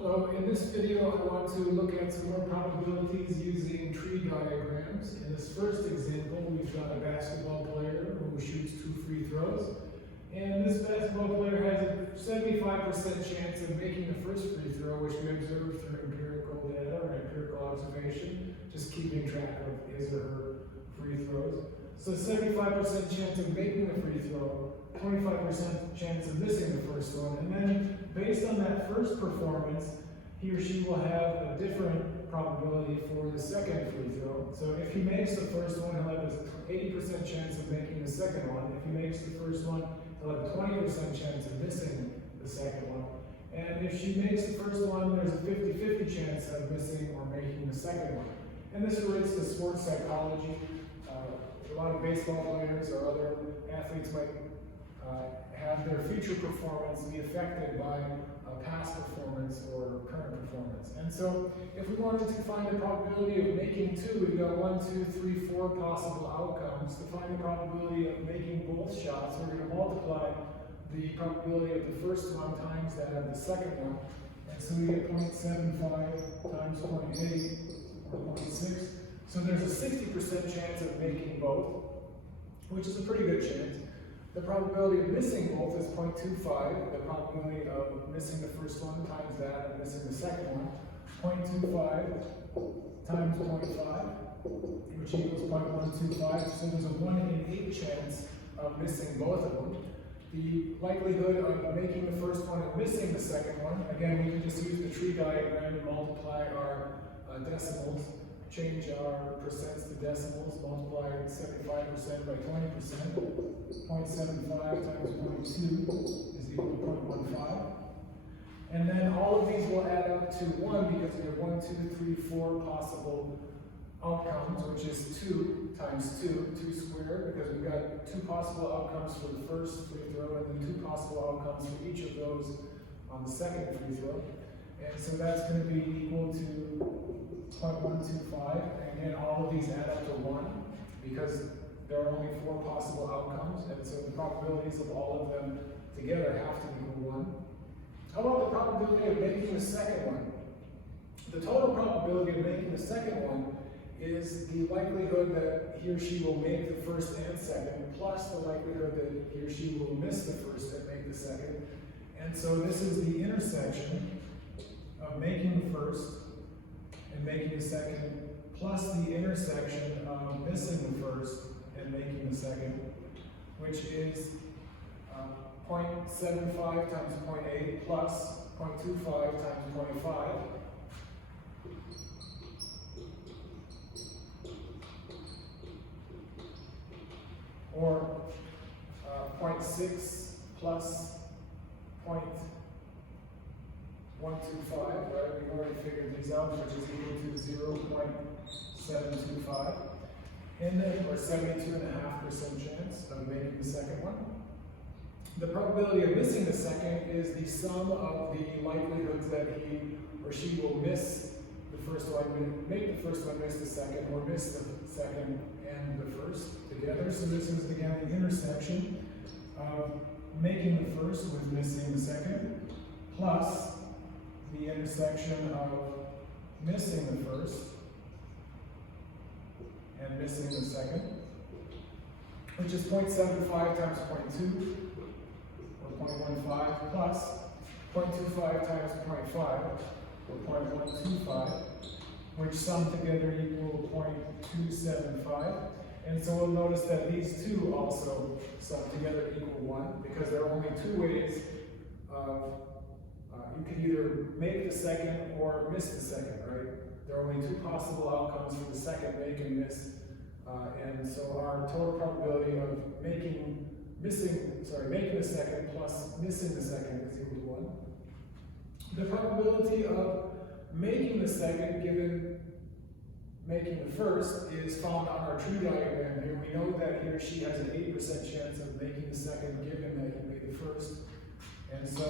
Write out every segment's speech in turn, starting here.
In this video, I want to look at some more probabilities using tree diagrams. In this first example, we've got a basketball player who shoots 2 free throws. And this basketball player has a 75% chance of making the first free throw, which we observed through empirical data or empirical observation, just keeping track of his or her free throws. So 75% chance of making the free throw, 25% chance of missing the first one, and then based on that first performance, he or she will have a different probability for the second free throw. So if he makes the first one, he'll have an 80% chance of making the second one. If he makes the first one, he'll have a 20% chance of missing the second one. And if she makes the first one, there's a 50-50 chance of missing or making the second one. And this relates to sports psychology. A lot of baseball players or other athletes might have their future performance be affected by past performance or current performance. And so if we wanted to find the probability of making 2, we've got 1, 2, 3, 4 possible outcomes. To find the probability of making both shots, we're going to multiply the probability of the first one times that of the second one. And so we get 0.75 times 0.8 or 0.6. So there's a 60% chance of making both, which is a pretty good chance. The probability of missing both is 0.25. The probability of missing the first one times that of missing the second one. 0.25 times 0.5, which equals 0.125. So there's a 1 in 8 chance of missing both of them. The likelihood of making the first one and missing the second one, again, we can just use the tree diagram to multiply our decimals. Change our percents to decimals, multiply 75% by 20%. 0.75 times 0.2 is equal to 0.15. And then all of these will add up to 1 because we have 1, 2, 3, 4 possible outcomes, which is 2 times 2, 2 squared, because we've got 2 possible outcomes for the first free throw and then 2 possible outcomes for each of those on the second free throw. And so that's going to be equal to 0.125, and again, all of these add up to 1 because there are only 4 possible outcomes, and so the probabilities of all of them together have to equal 1. How about the probability of making the second one? The total probability of making the second one is the likelihood that he or she will make the first and second, plus the likelihood that he or she will miss the first and make the second. And so this is the intersection of making the first and making the second, plus the intersection of missing the first and making the second, which is 0.75 times 0.8 plus 0.25 times 0.5. Or 0.6 plus 0.125, right? We've already figured these out, which is equal to 0.725. And then, or 72.5% chance of making the second one. The probability of missing the second is the sum of the likelihoods that he or she will miss the first one, make the first one, miss the second, or miss the second and the first together. So this is again the intersection of making the first with missing the second, plus the intersection of missing the first and missing the second, which is 0.75 times 0.2, or 0.15, plus 0.25 times 0.5, or 0.125, which sum together equal 0.275. And so we'll notice that these two also sum together equal 1, because there are only 2 ways of, you can either make the second or miss the second, right? There are only 2 possible outcomes for the second, make and miss. And so our total probability of making the second plus missing the second is equal to 1. The probability of making the second given making the first is found on our tree diagram here. We know that he or she has an 80% chance of making the second given that he made the first. And so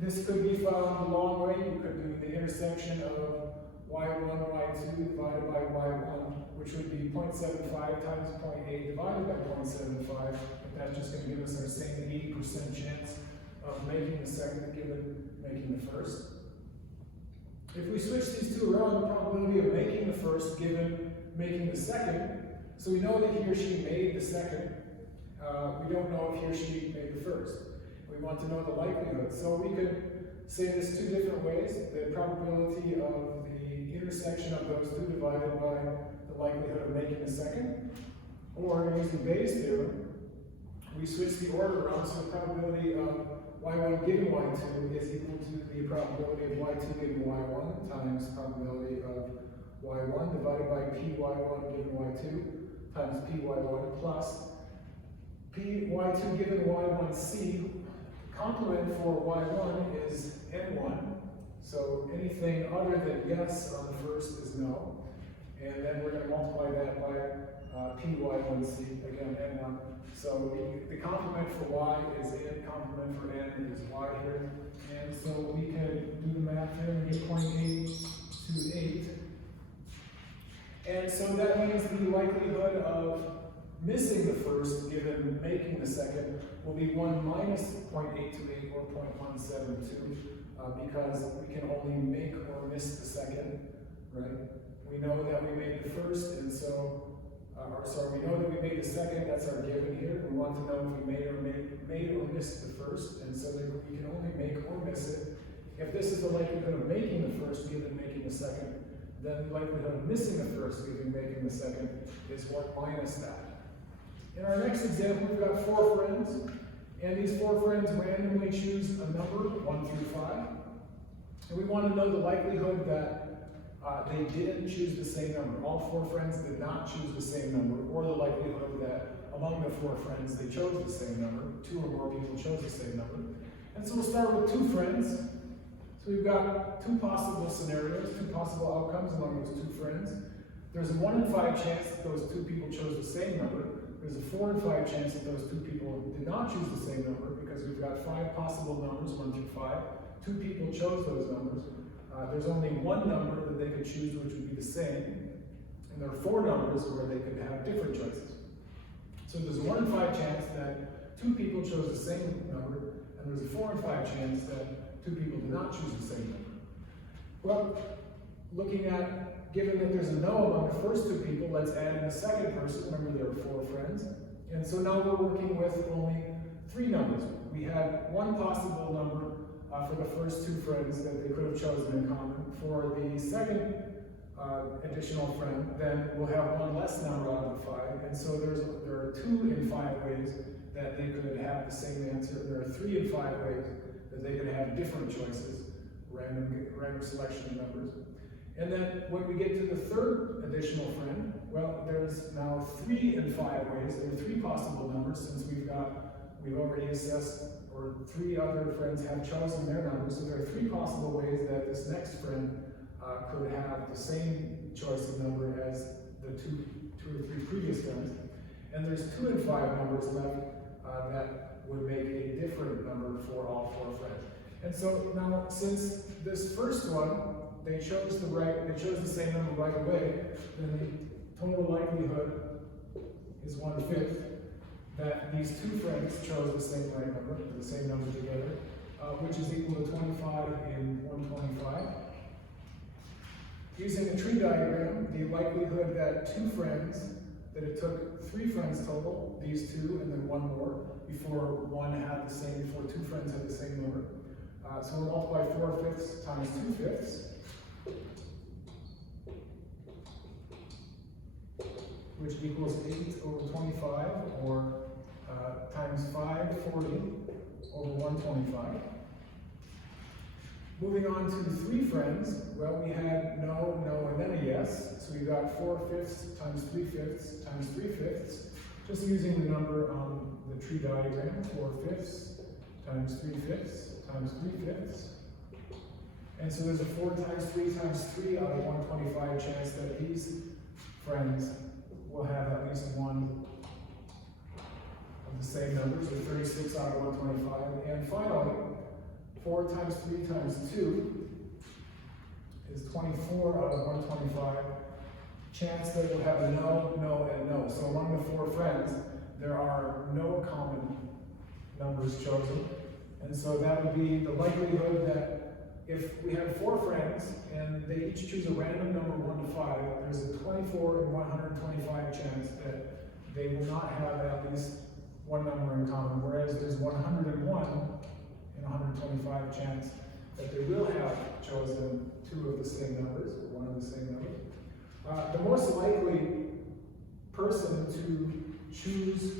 this could be found a long way. You could do the intersection of y1, y2 divided by y1, which would be 0.75 times 0.8 divided by 0.75. But that's just going to give us our same 80% chance of making the second given making the first. If we switch these two around, the probability of making the first given making the second, so we know that he or she made the second, we don't know if he or she made the first. We want to know the likelihood. So we could say this two different ways: the probability of the intersection of those two divided by the likelihood of making the second, or using Bayes' theorem, we switch the order around, so the probability of y1 given y2 is equal to the probability of y2 given y1 times probability of y1 divided by py1 given y2 times py1 plus py2 given y1c. Complement for y1 is n1, so anything other than yes on the first is no, and then we're going to multiply that by py1c, again n1. So the complement for y is n, complement for n is y here, and so we can do the math here and get 0.8 to 8. And so that means the likelihood of missing the first given making the second will be 1 minus 0.828 or 0.172 because we can only make or miss the second, right? We know that we made the first, and so, we know that we made the second, that's our given here. We want to know if we made or missed the first, and so that we can only make or miss it. If this is the likelihood of making the first given making the second, then the likelihood of missing the first given making the second is 1 minus that. In our next example, we've got 4 friends, and these 4 friends randomly choose a number, 1 through 5. And we want to know the likelihood that they didn't choose the same number. All 4 friends did not choose the same number, or the likelihood that among the 4 friends they chose the same number. 2 or more people chose the same number. And so we'll start with 2 friends. So we've got 2 possible scenarios, 2 possible outcomes among those 2 friends. There's a 1 in 5 chance that those 2 people chose the same number. There's a 4 in 5 chance that those 2 people did not choose the same number, because we've got 5 possible numbers, 1 through 5. 2 people chose those numbers. There's only 1 number that they could choose which would be the same, and there are 4 numbers where they could have different choices. So there's a 1 in 5 chance that 2 people chose the same number, and there's a 4 in 5 chance that 2 people did not choose the same number. Well, looking at, given that there's a no among the first 2 people, let's add in a second person. Remember, there are 4 friends. And so now we're working with only 3 numbers. We had 1 possible number for the first 2 friends that they could have chosen in common. For the second additional friend, then we'll have 1 less number out of the 5. And so there are 2 in 5 ways that they could have the same answer. There are 3 in 5 ways that they could have different choices, random selection of numbers. And then when we get to the third additional friend, well, there's now 3 in 5 ways. There are 3 possible numbers, since we've already assessed, or 3 other friends have chosen their numbers. So there are 3 possible ways that this next friend could have the same choice of number as the two or 3 previous friends. And there's 2 in 5 numbers left that would make a different number for all 4 friends. And so now, since this first one, they chose the same number right away, then the total likelihood is 1/5 that these 2 friends chose the same right number, the same number together, which is equal to 25 and 125. Using a tree diagram, the likelihood that 2 friends, that it took 3 friends total, these 2 and then 1 more, before 2 friends had the same number. So we'll multiply 4/5 times 2/5, which equals 8 over 25, or times 540 over 125. Moving on to 3 friends, well, we had no, and then a yes. So we got 4/5 times 3/5 times 3/5, just using the number on the tree diagram, 4/5 times 3/5 times 3/5. And so there's a 4 times 3 times 3 out of 125 chance that these friends will have at least 1 of the same numbers, or 36 out of 125. And finally, 4 times 3 times 2 is 24 out of 125 chance that we'll have a no, and no. So among the 4 friends, there are no common numbers chosen. And so that would be the likelihood that if we have 4 friends and they each choose a random number 1 to 5, there's a 24 in 125 chance that they will not have at least one number in common, whereas there's 101 in 125 chance that they will have chosen 2 of the same numbers, or 1 of the same numbers. The most likely person to choose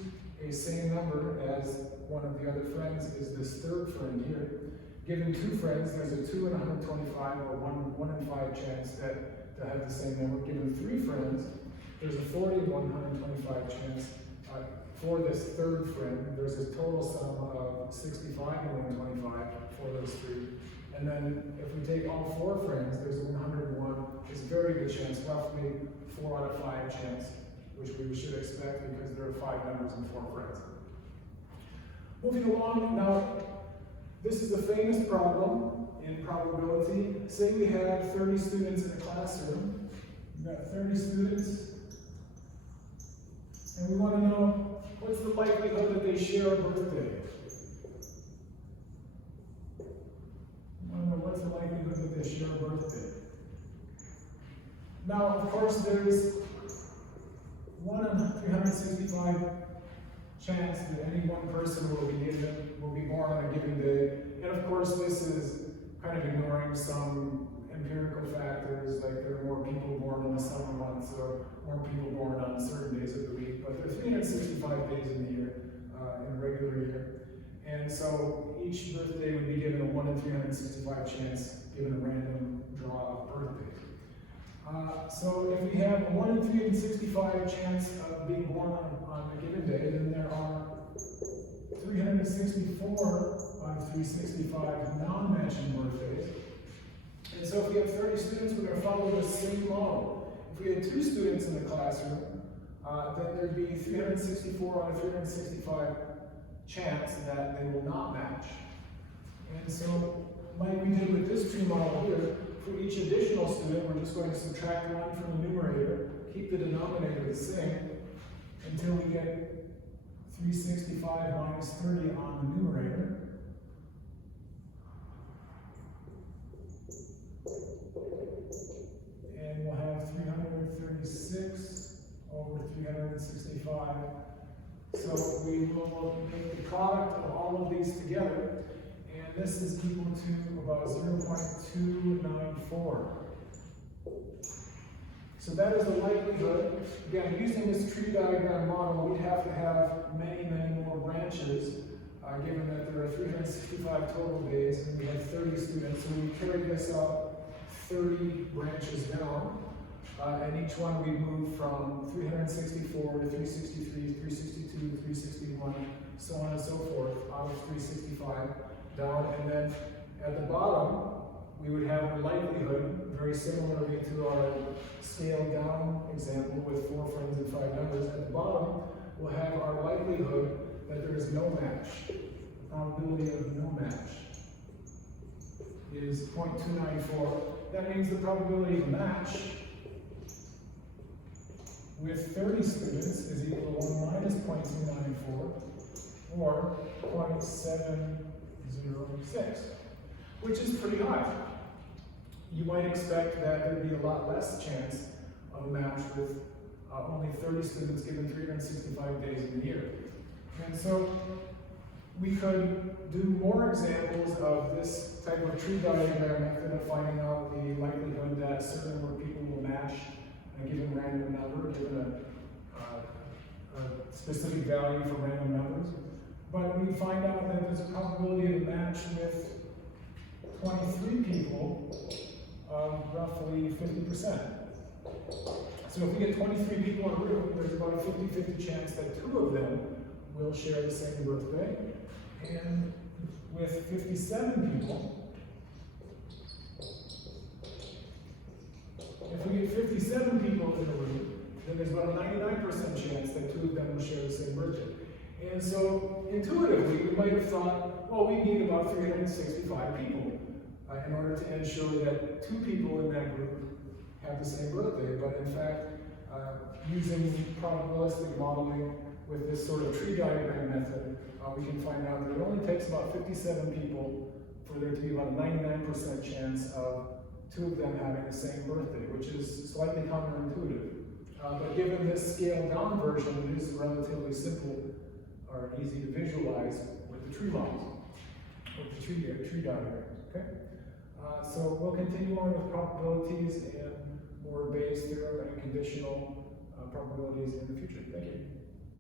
a same number as one of the other friends is this third friend here. Given 2 friends, there's a 2 in 125 or 1 in 5 chance that to have the same number. Given 3 friends, there's a 40 in 125 chance for this third friend. There's a total sum of 65 in 125 for those 3. And then if we take all 4 friends, there's a 101. It's a very good chance, roughly 4 out of 5 chance, which we should expect because there are 5 members and 4 friends. Moving along, now, this is a famous problem in probability. Say we had 30 students in a classroom. We've got 30 students, and we want to know what's the likelihood that they share a birthday. We want to know what's the likelihood that they share a birthday. Now, of course, there's 1 in 365 chance that any one person will be born on a given day. And of course, this is kind of ignoring some empirical factors, like there are more people born in the summer months or more people born on certain days of the week. But there are 365 days in the year, in a regular year. And so each birthday would be given a 1 in 365 chance, given a random draw of birthdays. So if we have a 1 in 365 chance of being born on a given day, then there are 364 out of 365 non-matching birthdays. And so if we have 30 students, we're going to follow the same model. If we had 2 students in the classroom, then there'd be 364 out of 365 chance that they will not match. And so, like we did with this tree model here, for each additional student, we're just going to subtract 1 from the numerator, keep the denominator the same, until we get 365 minus 30 on the numerator. And we'll have 336 over 365. So we will make the product of all of these together. And this is equal to about 0.294. So that is the likelihood. Again, using this tree diagram model, we'd have to have many, many more branches, given that there are 365 total days and we have 30 students. So we carry this up 30 branches down, and each one we move from 364 to 363, 362 to 361, so on and so forth, out of 365 down. And then at the bottom, we would have a likelihood, very similarly to our scaled down example with 4 friends and 5 numbers. At the bottom, we'll have our likelihood that there is no match. The probability of no match is 0.294. That means the probability of match with 30 students is equal to 1 minus 0.294, or 0.706, which is pretty high. You might expect that there'd be a lot less chance of a match with only 30 students given 365 days in the year. And so we could do more examples of this type of tree diagram method of finding out the likelihood that a certain number of people will match a given random number, given a specific value for random numbers. But we find out that there's a probability of a match with 23 people of roughly 50%. So if we get 23 people in a room, there's about a 50-50 chance that 2 of them will share the same birthday. And with 57 people, if we get 57 people in a room, then there's about a 99% chance that 2 of them will share the same birthday. And so, intuitively, we might have thought, well, we need about 365 people in order to ensure that 2 people in that group have the same birthday. But in fact, using probabilistic modeling with this sort of tree diagram method, we can find out that it only takes about 57 people for there to be about a 99% chance of two of them having the same birthday, which is slightly counterintuitive. But given this scaled down version, it is relatively simple or easy to visualize with the tree lines, with the tree diagrams, okay? So we'll continue on with probabilities and more Bayes theorem and conditional probabilities in the future. Thank you.